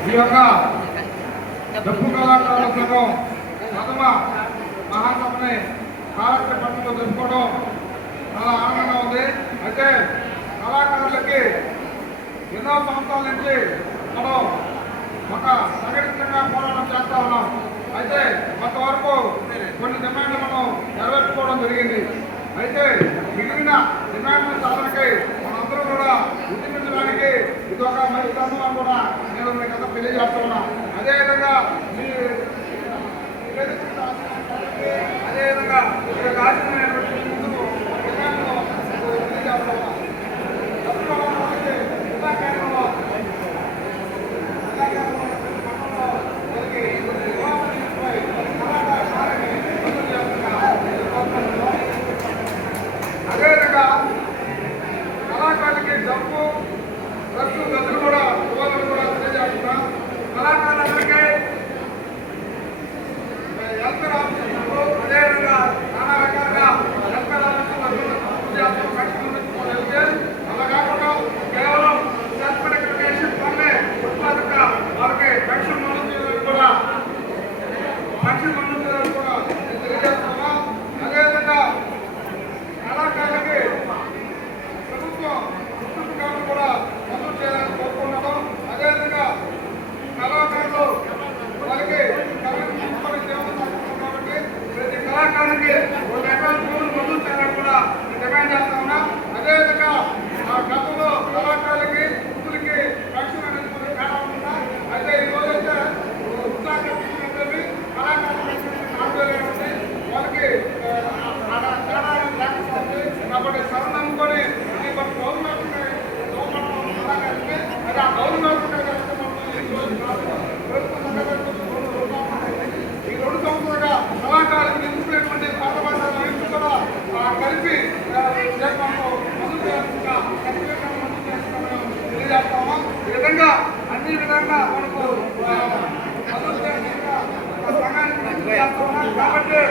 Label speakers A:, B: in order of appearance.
A: ఈ యొక్క డబ్బు కళాకారుల సంఘం ప్రథమ మహాసభని కారక పట్టులో జరుపుకోవడం చాలా ఆనందంగా ఉంది అయితే కళాకారులకి ఎన్నో సంవత్సరాల నుంచి మనం ఒక సంఘటితంగా పోరాటం చేస్తా ఉన్నాం తీసుకోవడం జరిగింది. అయితే మిగిలిన డిమాండ్ల సాధనకై మనందరం కూడా ఉద్యమించడానికి ఇదొక మంచి సందర్భం కూడా నేను మీకు అంతా తెలియజేస్తున్నా అదేవిధంగా కళాకారులకి డబ్బు విధంగా మనకు అనుసరించిన సమయం కాబట్టి